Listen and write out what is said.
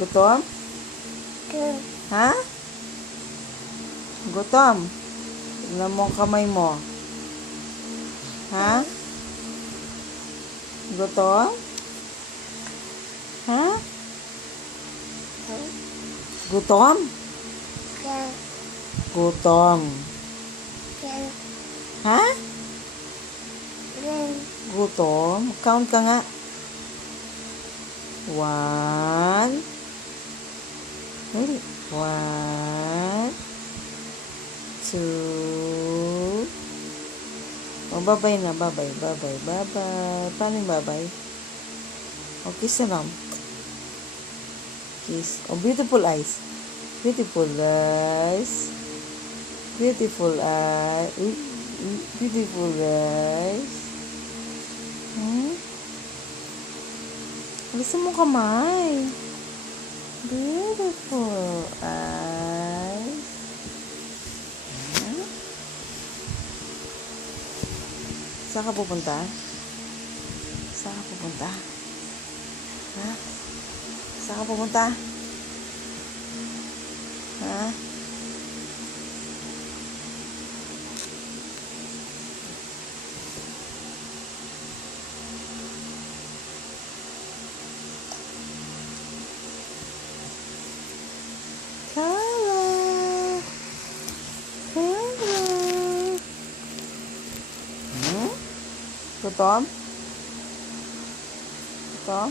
Gutom? Ha? Gutom? Tignan mo ang kamay mo. Ha? Gutom? Ha? Gutom? Gutom. Ha? Gutom? Count ka nga. 1. Dali. 1, 2. O, babay na. Babay. Paano yung babay? O, kiss na lang. Kiss. O, beautiful eyes. Beautiful eyes. Beautiful eyes. Beautiful eyes. Alisin mo kamay. Beautiful eyes. Saan ka pupunta? Saan ka pupunta? Ha? Saan ka pupunta? Ha? Gutom? Gutom?